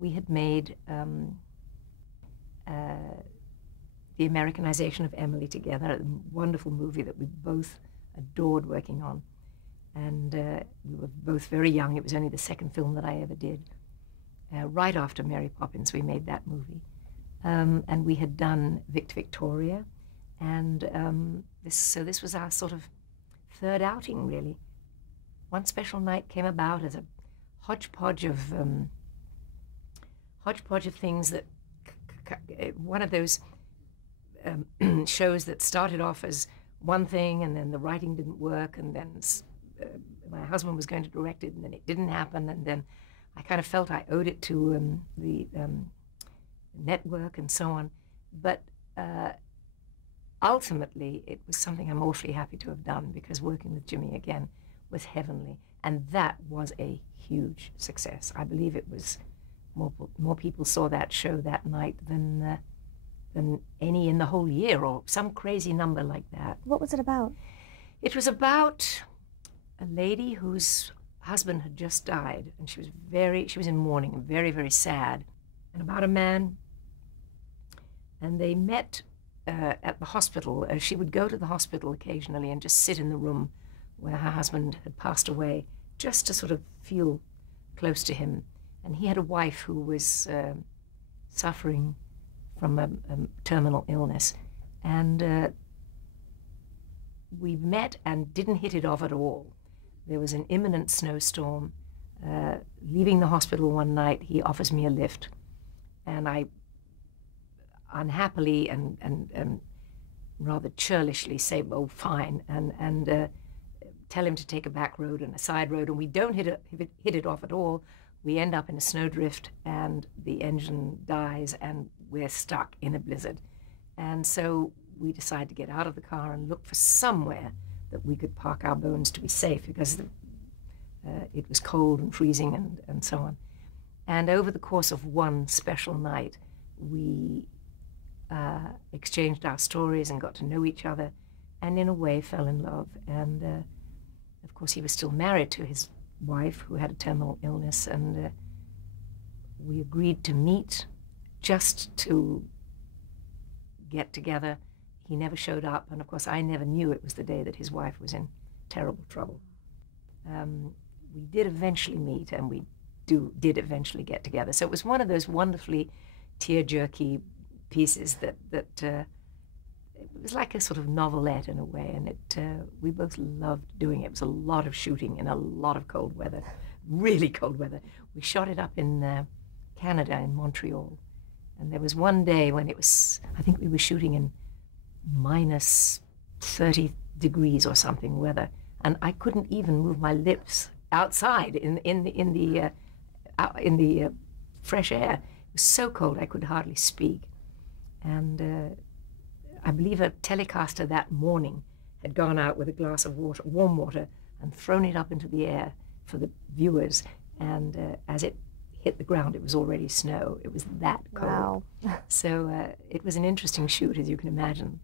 We had made the Americanization of Emily together, a wonderful movie that we both adored working on. And we were both very young. It was only the second film that I ever did. Right after Mary Poppins, we made that movie. And we had done Victor Victoria. And this was our sort of third outing, really. One Special Night came about as a hodgepodge of things that one of those shows that started off as one thing, and then the writing didn't work, and then my husband was going to direct it, and then it didn't happen, and then I kind of felt I owed it to the network and so on. But ultimately, it was something I'm awfully happy to have done, because working with Jimmy again was heavenly, and that was a huge success. I believe it was more people saw that show that night than any in the whole year, or some crazy number like that. What was it about? It was about a lady whose husband had just died, and she was in mourning and very, very sad, and about a man. And they met at the hospital. She would go to the hospital occasionally and just sit in the room where her husband had passed away, just to sort of feel close to him. And he had a wife who was suffering from a terminal illness. And we met and didn't hit it off at all. There was an imminent snowstorm. Leaving the hospital one night, he offers me a lift. And I unhappily and rather churlishly say, "Oh, fine," and tell him to take a back road and a side road, and we don't hit it off at all. We end up in a snowdrift, and the engine dies, and we're stuck in a blizzard. And so we decide to get out of the car and look for somewhere that we could park our bones to be safe, because it was cold and freezing and so on. And over the course of one special night, we exchanged our stories and got to know each other, and in a way fell in love. And of course, he was still married to his wife, who had a terminal illness, and we agreed to meet just to get together. He never showed up, and of course I never knew it was the day that his wife was in terrible trouble. We did eventually meet, and we did eventually get together. So it was one of those wonderfully tear-jerky pieces that it was like a sort of novelette in a way, and we both loved doing it. It was a lot of shooting in a lot of cold weather, really cold weather. We shot it up in Canada, in Montreal, and there was one day when it was, I think we were shooting in minus 30 degrees or something weather, and I couldn't even move my lips outside in the fresh air. It was so cold I could hardly speak, and I believe a telecaster that morning had gone out with a glass of water, warm water, and thrown it up into the air for the viewers. And as it hit the ground, it was already snow. It was that cold. Wow. So it was an interesting shoot, as you can imagine.